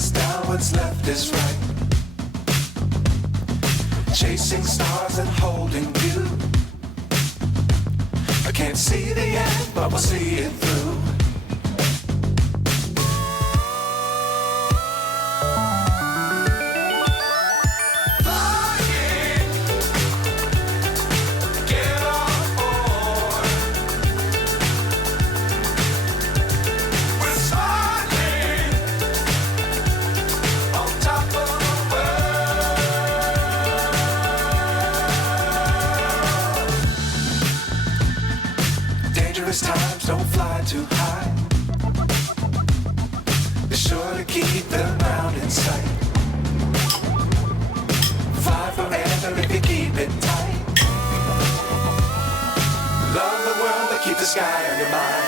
is down, what's left is right. Chasing stars and holding you. I can't see the end, but we'll see it through. Times don't fly too high. Be sure to keep the ground in sight. Fly forever if you keep it tight. Love the world, but keep the sky on your mind.